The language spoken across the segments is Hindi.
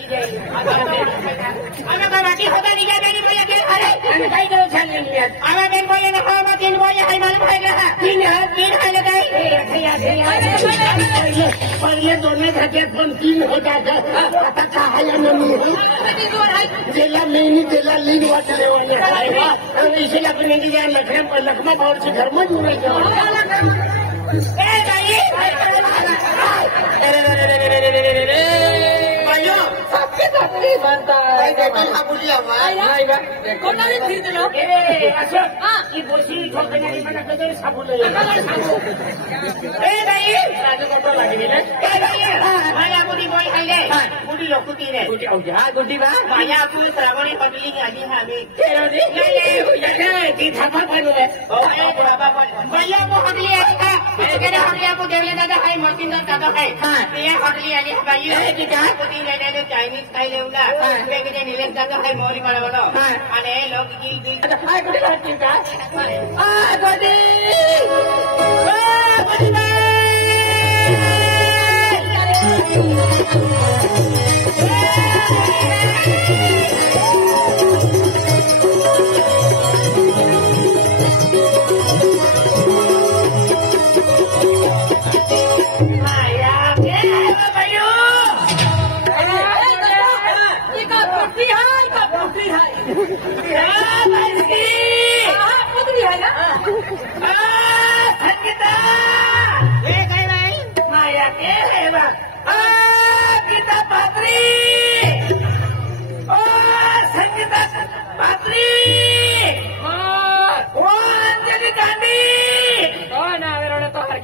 बाकी जाए हमें बाकी होता नहीं जाता नहीं भैया के अरे भाई तो चल नहीं है हमें बेन बोले ना हम तीन बोले है मालूम है ना तीन है लगाई भैया पर ये दोनों घटे फोन तीन हो जाता पता है या नहीं जिला नहीं जिला लीड वाले वाले इसे अपने की लखनऊ बहुत से घर में जुड़े बनता गुड्डी बा माझ्या आपण श्रावणी पटली आली आम्ही भैया को हटली हटलिया को देवले दादा है मशीन दादा है ये हटली आली भाई है कि क्या कुछ लेने चाइनीज खाई लेऊंगा बेगने नीलेश दादा है मोरी बड़ा बड़ा अरे लोग की हाय गुड्डी हटली का आ गुड्डी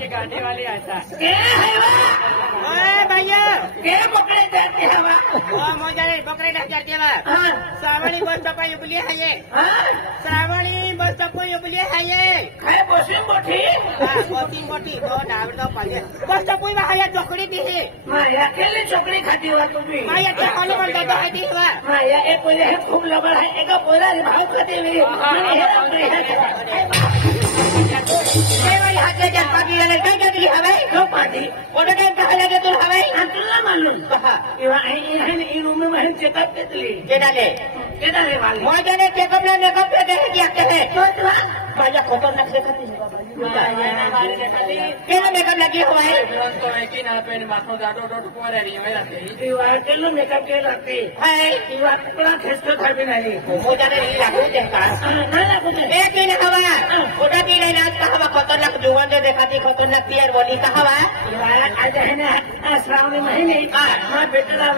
गाने वाली आता भैया के पकड़े जाते हैं मोजारे पकड़े जाते हैं श्रावणी बस स्टॉप युगली है ये श्रावणी बस स्टॉप युगली है ये खाए बसिंग मोठी बसिंग मोठी तो डावर तो पाले बस स्टॉप में हाया चोकड़ी दी है माया केले चोकड़ी खाती हो तुम्ही माया क्या खाली बनता तो है दी हुआ माया एक कोई है खूब लबड़ है एक पूरा भाव खाती हुई हाथ क्या पार्टी वाले क्या क्या दिली हवाई क्यों पार्टी ओटा टाइम कहाँ लगे तुम हवाई अंतुल्ला मालूम कहा ये रूम में महल चेकअप के दिली के डाले वाले मौजा ने चेकअप ना मेकअप पे देखे क्या कहते बाजा खतरनाक देखती है केलो मेकअप लगी हुआ है तो है कि ना पेन माथो जाडो डोट को रही है रहते दीवार केलो मेकअप के रहते है दीवार पूरा खेसतो घर में नहीं मौजा ने नहीं लागू देखा ना लागू एक दिन हवा ओटा दी नहीं आज कहां खतरनाक जुवान जो देखाती खतरनाक पियर बोली कहां दीवार आज है ना श्रावणी महीने हां बेटा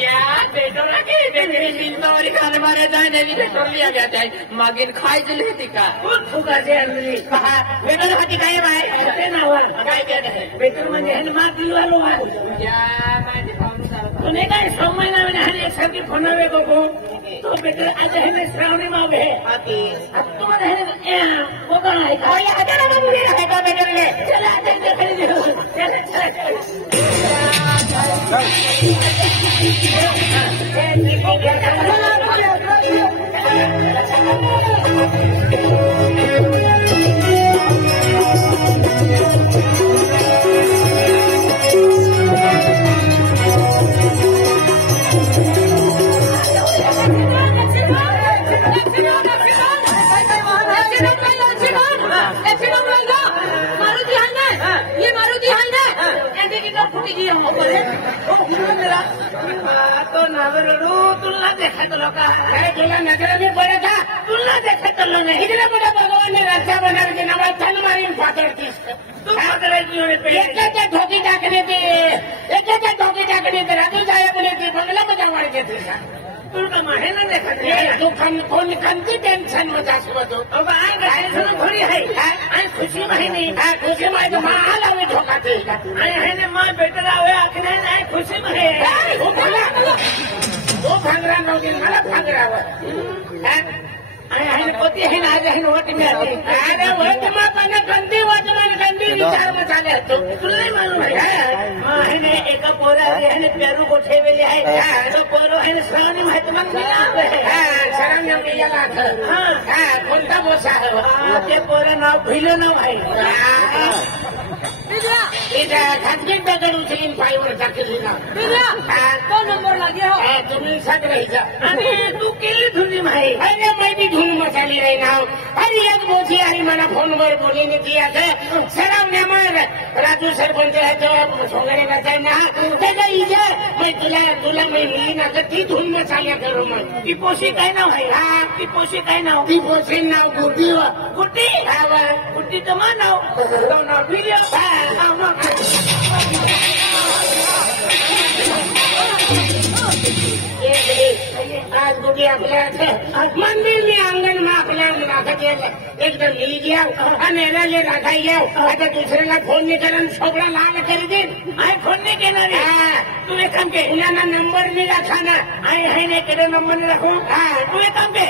यार बेटोला के बेटे दिन तो और खाने मारे जाए नहीं पेट्रोल लिया जाता है मागिन खाई जले टिका फुगा जे अंदरी कहा बेटर हाथी काय बाय ते नावा काय ते बेटर म्हणजे हे मार दिवालो या मैं तूने काय समय ना हर एक सर की फोनावे को तो बेटर आज है श्रावणी माव है आती तुम्हारे है वो कहां है काय हजार ना मुझे है तो बेटर ले चला दे तो नावरू तुलना देखा तो लोग अरे तुलना नजर में पड़ा था तुलना देखा तो लोग नहीं इतना बड़ा भगवान ने राजा बना के नाम थन मारी फादर की एक धोखी डाकने थे एक धोखी डाकने थे राजू जाया बोले थे बंगला में जमाए थे तुलना माहे ना देखा तो कौन की टेंशन में जा सुबह तो अब आए गए सुनो थोड़ी है आए खुशी में नहीं खुशी में तो मां आला में धोखा थे आए है ने मां बेटा हुए आखने आए खुशी में है वो भांगरा नौ दिन मला भांगरा हुआ आए पोती है ना आज है वोट में अरे वोट में पने गंदी विचार में चाले तो तुझे मालूम है मां ने एक पोरा है पेरू को ठेवेले है तो पोरो है श्रावणी माहिती मग है शरण में गेला हां कोणता बोसा है ते पोरा नाव भिलो नाव आहे इधर खाजगी दगड उचलीन पायवर टाकली ना तो नंबर लागे हो तुम्ही साथ राहायचा आणि तू केली धुनी माही अरे मैं भी धूल मसाली रही ना अरे एक बोची आणि मला फोनवर बोलीने ती असं सरावण्या मग राजू सरपंच आहे तो सोंगरे आहे ना त्याचा इजा मैं तुला मैं मिली ना तर ती धूल मसाल्या करू मग ती पोशी काय नाव आहे हा ती पोशी काय नाव ती पोशी नाव गुड्डी गुड्डी गुड्डी तर मा नाव नाव फिर्या आज गुडी आपल्या मंदिर में आंगन में आपल्या राखत एकदम लिही घ्या आणि याला राखाई घ्या आता दुसऱ्याला फोन नाही करा सगळा लाल करी देईन आय फोन नाही घेणार तू एक काम के पुण्याना नंबर नाही राखा ना आय है नाही केले नंबर नाही राखू तू एक काम के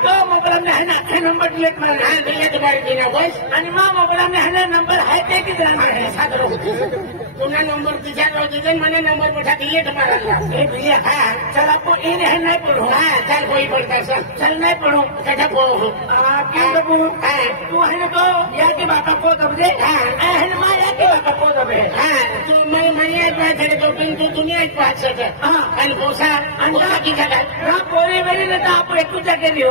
तो मोबाईल में है ना अखे नंबर डिलीट मारना डिलीट मार देना बस आणि मा मोबाईल में है ना नंबर है ते किती राहणार आहे सादर पुन्हा नंबर तिच्या रोजी मला नंबर पठा डिलीट मारायला हे भैया चल आपको इन है नहीं पढ़ो चल कोई पड़ता सर चल नहीं पढ़ो कटा पढ़ो क्यों दबू तू है तो या के बापा को दब दे है ना माँ या के बापा को दबे तू मैं एक बात है तो पिन तू दुनिया एक बात सके आणि कोसा की जगह पोरी वेरी ने तो आप एक जगह दियो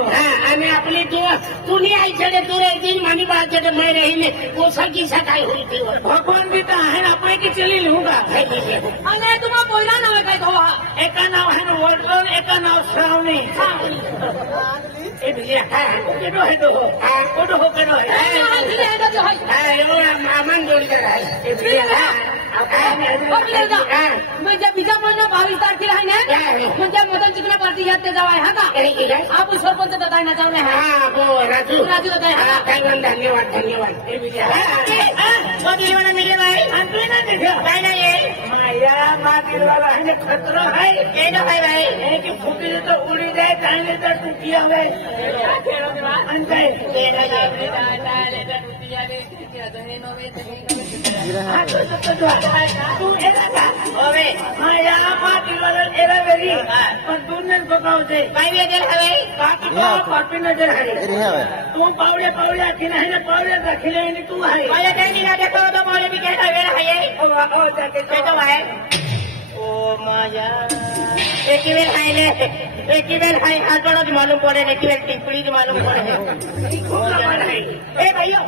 आणि आपली तू नहीं आई छे तू रे दिन मानी बात है मैं रही ने कोसा की सकाई हुई थी भगवान भी तो है आप एक चली लूंगा अरे तुम बोला ना काय तो एक नाव है वर्ल्ड एक नाव श्रावणी ए भैया केडो है तो कोडो हो केडो है मामन जोड़ कर है म्हणजे बिजापूरला 22 तारखेला आहे ना म्हणजे मदन चिकना पार्टी यात ते जावाय हा का आपण सरपंच दादा ना जाऊ हा राजू दादा काय धन्यवाद धन्यवाद वाला मिले भाई अंतु ना देखो काय नाही माया मागील वाला है खतरा है केडो है भाई एक फुटी तो उड़ी जाए चांदे तो टूटी होवे अंते तेरा जाबरे दादा ले टूटिया ले जने नोवे तू एरा का होवे माया मागील वाला एरा वेरी पण तू ने बगावते काय वेगळ हवे बाकी को कॉपी नजर है तू पावडे पावडे आखिन है ना पावडे दाखिले आणि तू आहे माया काय निघा देखो तो पावडे भी कहता वेरा है ओ जाके तो है ओ माया एक ही बेर हाय हाथ बड़ा की मालूम पड़े एक ही बेर टिप्पणी की मालूम पड़े ए भैया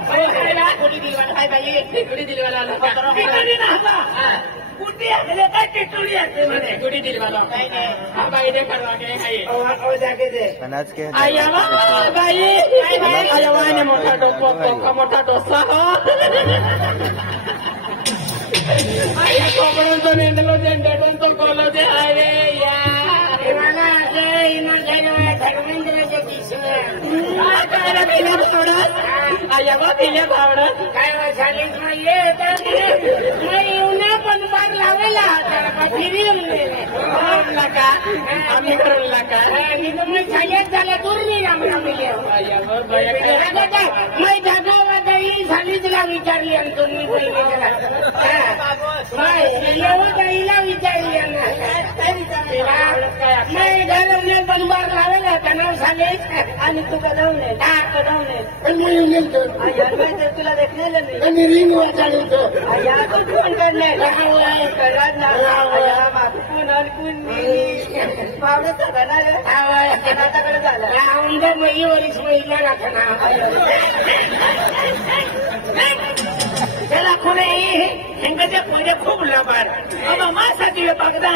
थोड़ी दिल वाला है भाई थोड़ी दिल वाला कुटी आखले काय टिटुडी आते मने थोड़ी दिल वाला नहीं हां भाई दे करवा के है ओ जाके दे अनाज के आया भाई आया वाने मोटा डोको मोटा डोसा आया कोबरन तो नेंडलो जेंडन तो कोलो जे अरे यार इवाना जे इनो जेनो धर्मेंद्र के किसने काय बिना थोड़ा आया वो बिना भावड़ा काय झाली ये मैं उन्हें पण बार लावेला तर फिरी लगा आम्ही करून लगा आणि तुम्ही छायत झाला दूर नाही राम मिले आया वो भैया मैं जागावा दई झाली तिला विचारली आणि तुम्ही दईला विचारली मैं घर में बनवार लावेला तनाव झाले आणि तू कदवणे तुला देखणे आणि रिंग वाचाली तो फोन करणे झालं मई वरीस महिला राखना त्याला कोणी हेंगाच्या पुढे खूप लबाड बाबा माझ्यासाठी बघदा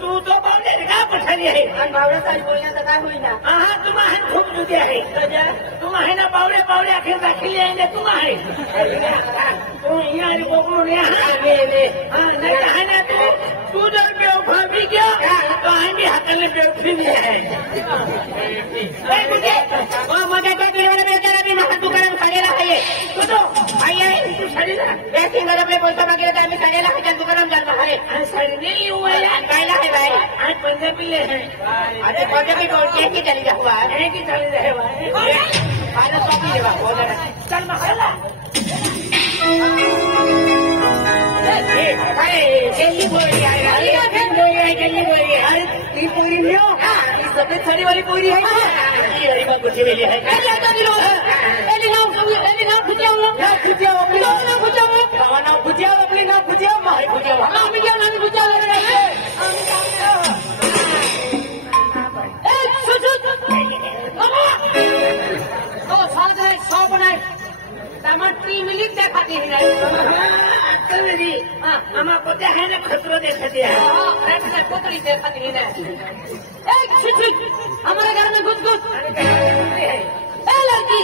तू तो पावले का पठारी आहे आणि बावड्यासाठी बोलण्याचं काय होईना हा तुम्हाला खूप जुदी आहे तुम्हा आहे ना पावले पावले अखेर दाखिले आहे तू आहे तू आणि कोकणून आहे ना तू जर बेवफा भी गया तो आहे मी हाताने बेवफी भी आहे माझ्या दिवाला बेचारा मी महान दुकानात खालेला आहे तू तो आई आहे तू साडीला या सिंगाला आपल्या बोलता मागे तर आम्ही साडीला खायच्या दुकानात जातो आहे आणि साडीने येऊ कायला आहे बाई आज पंजाबी आहे अरे पंजाबी बोलते की चली जाऊ आहे की चली जाऊ आज सॉपी देवा चल महाराज जल्दी बोली आहे जल्दी बोली आहे ती पोरी लिओ सफेद साड़ी वाली पोरी है हरी बात पूछे वेली है क्या जाता दिलो एली नाम खुदिया अपनी नाम खुदिया माय खुदिया टमाटरी मिलिक देखाती है मेरी आम्हा पोते है ना खतरो देखती है पोतरी देखाती है हमारे घर में घुस घुस लड़की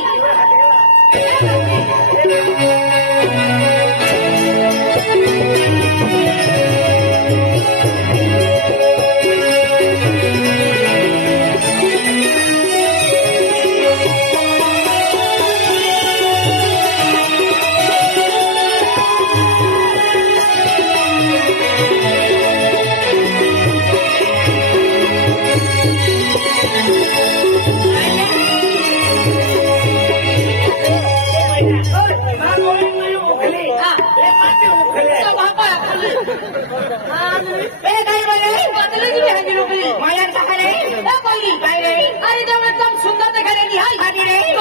अरे जब एकदम सुंदर देखा रही अरे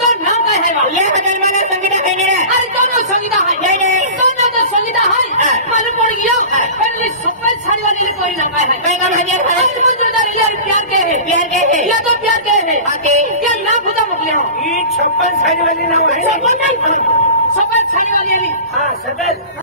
तो नाम का है अरे दोनों संगीता है दोनों तो संगीता है मालूम पड़ गया पहले सफेद साड़ी वाली ने कोई नाम है प्यार के है या तो प्यार के है क्या ना खुदा मुकलिया ये 56 साड़ी वाली नाम है सफेद साड़ी वाली हाँ सफेद